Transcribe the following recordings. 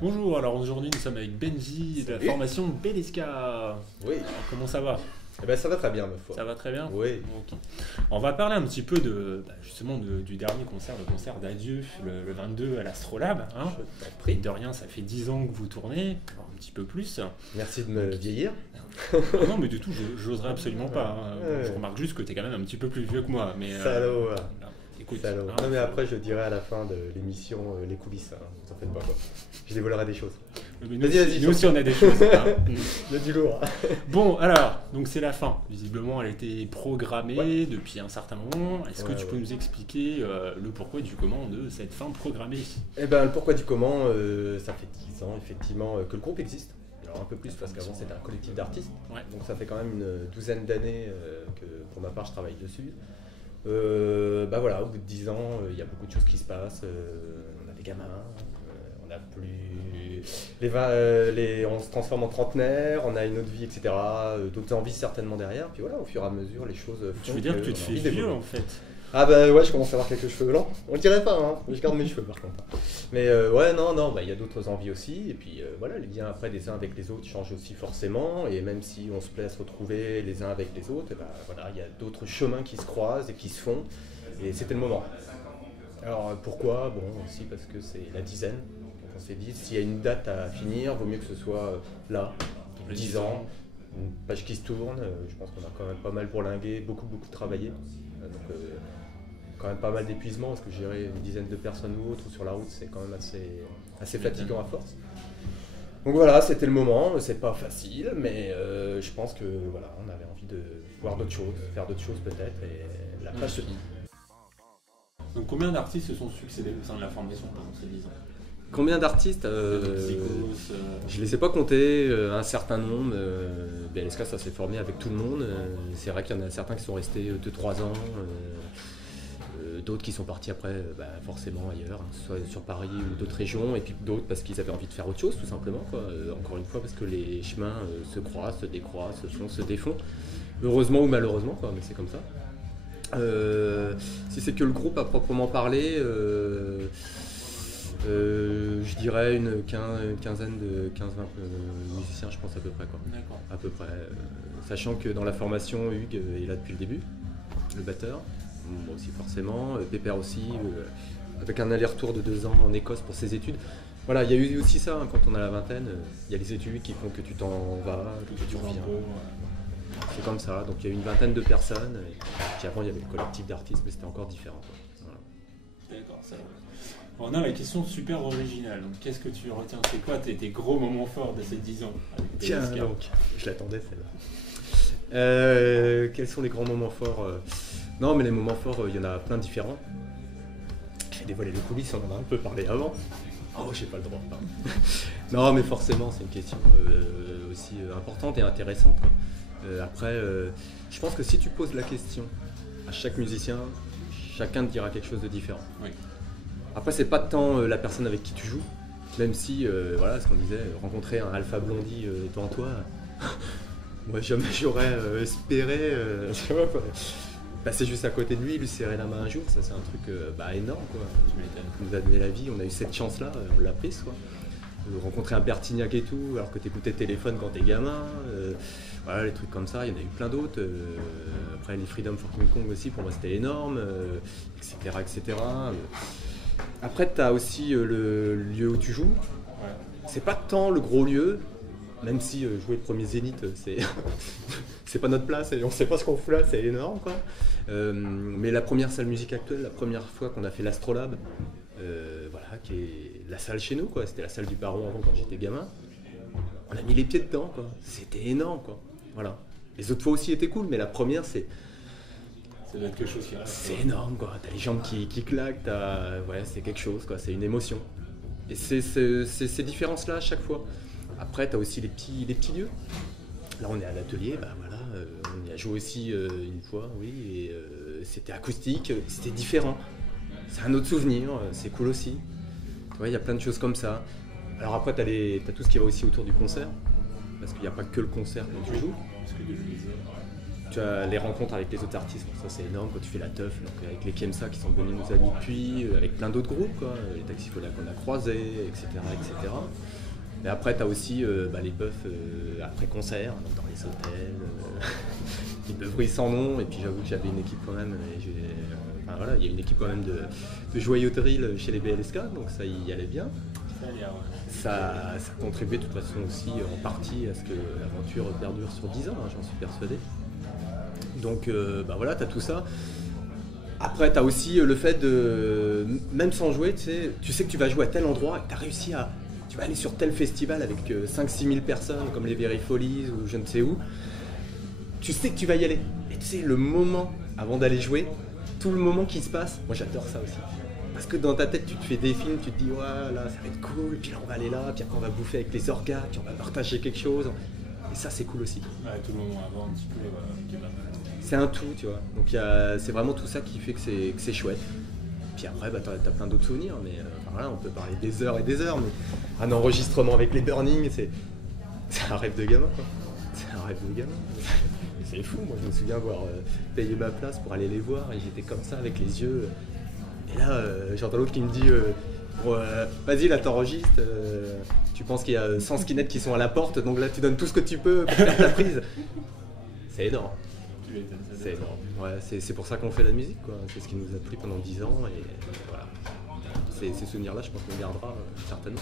Bonjour, alors aujourd'hui nous sommes avec Benji de la formation Beleska. Oui. Alors, comment ça va? Eh ben, ça va très bien, ma foi. Ça va très bien? Oui. Ok. On va parler un petit peu justement du dernier concert, le concert d'adieu, le 22 à l'Astrolabe. Hein. Je t'en prie. De rien, ça fait 10 ans que vous tournez, alors un petit peu plus. Merci de me vieillir. Non mais du tout, j'oserais absolument pas. Hein. Ouais. Je remarque juste que tu es quand même un petit peu plus vieux que moi. Mais, Salaud. écoute, Salaud. hein, Non mais après je dirai à la fin de l'émission les coulisses, hein. Vous en faites pas quoi. Je dévoilerai des choses. mais Vas-y, nous aussi on a des choses. Hein. Il y a du lourd. Bon, alors, donc c'est la fin. Visiblement, elle a été programmée depuis un certain moment. Est-ce que tu peux nous expliquer le pourquoi du comment de cette fin programmée? Eh ben, le pourquoi du comment, ça fait 10 ans effectivement que le groupe existe. Alors un peu plus parce qu'avant c'était un collectif d'artistes. Ouais. Donc ça fait quand même une douzaine d'années que pour ma part je travaille dessus. Bah voilà, au bout de 10 ans, il y a beaucoup de choses qui se passent. On a des gamins, on a plus. On se transforme en trentenaire, on a une autre vie, etc. D'autres envies certainement derrière. Puis voilà, au fur et à mesure, les choses. Tu veux dire que tu te fais vieux en fait? Ah bah ouais, je commence à avoir quelques cheveux blancs. On le dirait pas, hein. Je garde mes cheveux par contre. Mais ouais, non, bah, il y a d'autres envies aussi. Et puis voilà, les liens après des uns avec les autres changent aussi forcément. Et même si on se plaît à se retrouver les uns avec les autres, et bah, voilà, il y a d'autres chemins qui se croisent et qui se font. Et c'était le moment. Alors pourquoi? Bon, aussi parce que c'est la dizaine. Donc on s'est dit, s'il y a une date à finir, vaut mieux que ce soit là, 10 ans, une page qui se tourne. Je pense qu'on a quand même pas mal bourlingué, beaucoup travaillé. Donc quand même pas mal d'épuisement parce que gérer une dizaine de personnes ou autres sur la route, c'est quand même assez fatigant à force. Donc voilà, c'était le moment, c'est pas facile, mais je pense que voilà, on avait envie de voir d'autres choses, faire d'autres choses peut-être, et la page se dit. Donc combien d'artistes se sont succédés au sein de la formation pendant ces 10 ans? Combien d'artistes Je les ai pas comptés, un certain nombre. BLSK, ça s'est formé avec tout le monde. C'est vrai qu'il y en a certains qui sont restés 2-3 ans. D'autres qui sont partis après forcément ailleurs, soit sur Paris ou d'autres régions, et puis d'autres parce qu'ils avaient envie de faire autre chose tout simplement, quoi. Encore une fois parce que les chemins se croisent, se décroisent, se défont, heureusement ou malheureusement, quoi, mais c'est comme ça. Si c'est que le groupe à proprement parler, je dirais une quinzaine de 15-20 musiciens, je pense à peu près, quoi. D'accord. À peu près, sachant que dans la formation, Hugues est là depuis le début, le batteur. Moi aussi forcément, Pépère aussi, avec un aller-retour de 2 ans en Écosse pour ses études. Voilà, il y a eu aussi ça, hein, quand on a la vingtaine, il y a les études qui font que tu t'en vas, que tu reviens. C'est comme ça, donc il y a eu une vingtaine de personnes, et puis avant il y avait le collectif d'artistes, mais c'était encore différent, quoi. Voilà. D'accord, ça va. On a la question super originale, donc qu'est-ce que tu retiens? C'est quoi tes gros moments forts de ces 10 ans avec Tiens, donc, je l'attendais celle-là. Quels sont les grands moments forts? Non, mais les moments forts, il y en a plein différents. J'ai dévoilé les coulisses, on en a un peu parlé avant. Oh, j'ai pas le droit. Non, mais forcément, c'est une question aussi importante et intéressante, quoi. Après, je pense que si tu poses la question à chaque musicien, chacun te dira quelque chose de différent. Oui. Après, c'est pas tant la personne avec qui tu joues, même si, voilà, ce qu'on disait, rencontrer un Alpha Blondie devant toi, moi jamais j'aurais espéré, tu vois, quoi. Passer juste à côté de lui, lui serrer la main un jour, ça c'est un truc énorme, quoi. Il nous a donné la vie, on a eu cette chance-là, on l'a prise, quoi. Rencontrer un Bertignac et tout, alors que t'écoutais téléphone quand t'es gamin, voilà, les trucs comme ça, il y en a eu plein d'autres. Après les Freedom for King Kong aussi, pour moi c'était énorme, etc. etc. Après t'as aussi le lieu où tu joues. C'est pas tant le gros lieu, même si jouer le premier Zénith, c'est pas notre place et on sait pas ce qu'on fout là, c'est énorme, quoi. Mais la première salle musique actuelle, la première fois qu'on a fait l'Astrolabe, voilà, qui est la salle chez nous, quoi. C'était la salle du Baron avant quand j'étais gamin. On a mis les pieds dedans, quoi. C'était énorme, quoi. Voilà. Les autres fois aussi étaient cool, mais la première, c'est quelque chose qui reste. C'est énorme, quoi. T'as les jambes qui claquent, ouais, c'est quelque chose, quoi. C'est une émotion. Et c'est ces différences-là à chaque fois. Après, t'as aussi les petits lieux. Là, on est à l'atelier, bah voilà. On y a joué aussi une fois, oui, et c'était acoustique, c'était différent. C'est un autre souvenir, c'est cool aussi. Tu vois, il y a plein de choses comme ça. Alors après, t'as tout ce qui va aussi autour du concert, parce qu'il n'y a pas que le concert quand tu joues. tu as les rencontres avec les autres artistes, ça c'est énorme quand tu fais la teuf, donc avec les Kemsa qui sont devenus nos amis depuis, avec plein d'autres groupes, quoi, les Taxifola qu'on a croisés, etc. etc. Mais après tu as aussi les puffs après concert, donc dans les hôtels, les beuveries sans nom, et puis j'avoue que j'avais une équipe quand même, voilà, il y a une équipe quand même de joyauterie chez les BLSK, donc ça y allait bien. Ça contribuait de toute façon aussi en partie à ce que l'aventure perdure sur 10 ans, hein, j'en suis persuadé. Donc voilà, tu as tout ça. Après, tu as aussi le fait de, même sans jouer, tu sais que tu vas jouer à tel endroit et tu vas aller sur tel festival avec 5-6 000 personnes comme les Very Folies ou je ne sais où. Tu sais que tu vas y aller. Et tu sais, le moment avant d'aller jouer, tout le moment qui se passe, moi j'adore ça aussi. Parce que dans ta tête, tu te fais des films, tu te dis, ouais, là, ça va être cool, puis là, on va aller là, puis après, on va bouffer avec les orgas, puis on va partager quelque chose. Et ça, c'est cool aussi. Ouais, tout le moment avant, un petit peu, qui est pas mal. C'est un tout, tu vois. Donc, c'est vraiment tout ça qui fait que c'est chouette. Puis après, t'as plein d'autres souvenirs, mais voilà, on peut parler des heures et des heures, mais un enregistrement avec les Burning, c'est un rêve de gamin, quoi. C'est un rêve de gamin. C'est fou, moi, je me souviens avoir payé ma place pour aller les voir, et j'étais comme ça, avec les yeux... Et là, j'entends l'autre qui me dit vas-y, là t'enregistres, tu penses qu'il y a 100 skinheads qui sont à la porte, donc là tu donnes tout ce que tu peux pour faire ta prise. C'est énorme. C'est énorme. Ouais, c'est pour ça qu'on fait la musique, quoi. C'est ce qui nous a pris pendant 10 ans, et voilà. Ces souvenirs-là, je pense qu'on gardera certainement.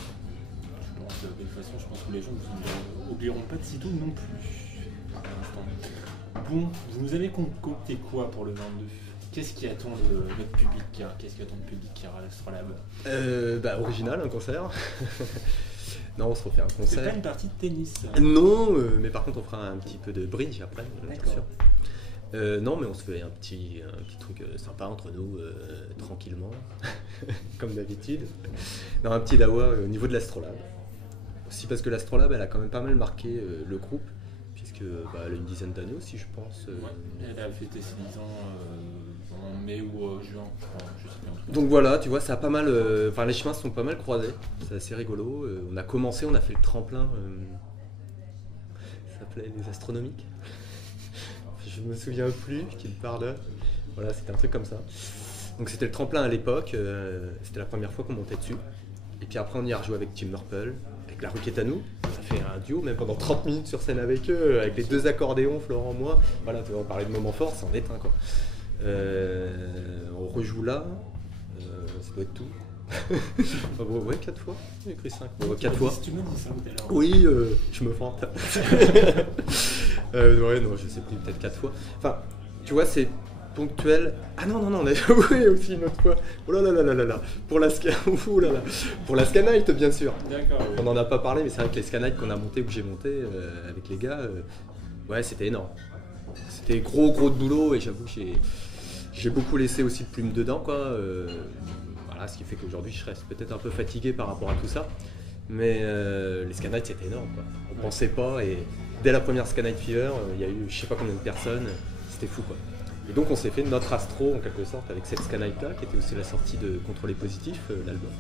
De toute façon, je pense que les gens ne oublieront pas de sitôt non plus. Pour l'instant. Bon, vous nous avez concocté quoi pour le 22 ? Qu'est-ce qui attend notre public ? Qu'est-ce qui attend le public qui sera là-bas ? Original, un concert. Non, on se refait un concert. C'est pas une partie de tennis. Non, mais par contre on fera un petit peu de bridge après, bien sûr. Non, mais on se fait un petit truc sympa entre nous, tranquillement, comme d'habitude. Non, un petit dawa au niveau de l'Astrolabe. Aussi parce que l'Astrolabe, elle a quand même pas mal marqué le groupe, puisque elle a une dizaine d'années aussi, je pense. Ouais, elle a fêté ses 10 ans en mai ou juin, je sais plus. Donc voilà, tu vois, ça a pas mal. Les chemins se sont pas mal croisés, c'est assez rigolo. On a fait le tremplin, ça s'appelait les Astronomiques. Je me souviens plus, qu'il me parle. Voilà, c'était un truc comme ça. Donc c'était le tremplin à l'époque, c'était la première fois qu'on montait dessus. Et puis après, on y a rejoué avec Tim Nurple, avec la Roquette à nous. On a fait un duo, même pendant 30 minutes sur scène avec eux, avec les 2 accordéons, Florent, moi. Voilà, tu vois, on parlait de moments forts, c'en est un, quoi. On rejoue là, ça doit être tout. Ouais, 4 fois. J'ai écrit 5. 4 fois. Tu me dis ça tout à l'heure. Oui, je me fante. Ouais, non, je sais plus, peut-être 4 fois. Enfin, tu vois, c'est ponctuel. Ah non, on a joué aussi une autre fois. Oh là là là là là. Pour la Scanite, bien sûr. D'accord. Oui. On n'en a pas parlé, mais c'est vrai que les Scanites qu'on a monté, ou que j'ai monté avec les gars, ouais, c'était énorme. C'était gros de boulot, et j'avoue que j'ai beaucoup laissé aussi de plume dedans, quoi. Voilà, ce qui fait qu'aujourd'hui je reste peut-être un peu fatigué par rapport à tout ça. Mais les Scanites, c'était énorme, quoi. On pensait pas, et dès la première Scanite Fever, il y a eu je sais pas combien de personnes, c'était fou, quoi. Et donc on s'est fait notre astro en quelque sorte avec cette Scanite là, qui était aussi la sortie de Contrôler Positif, l'album.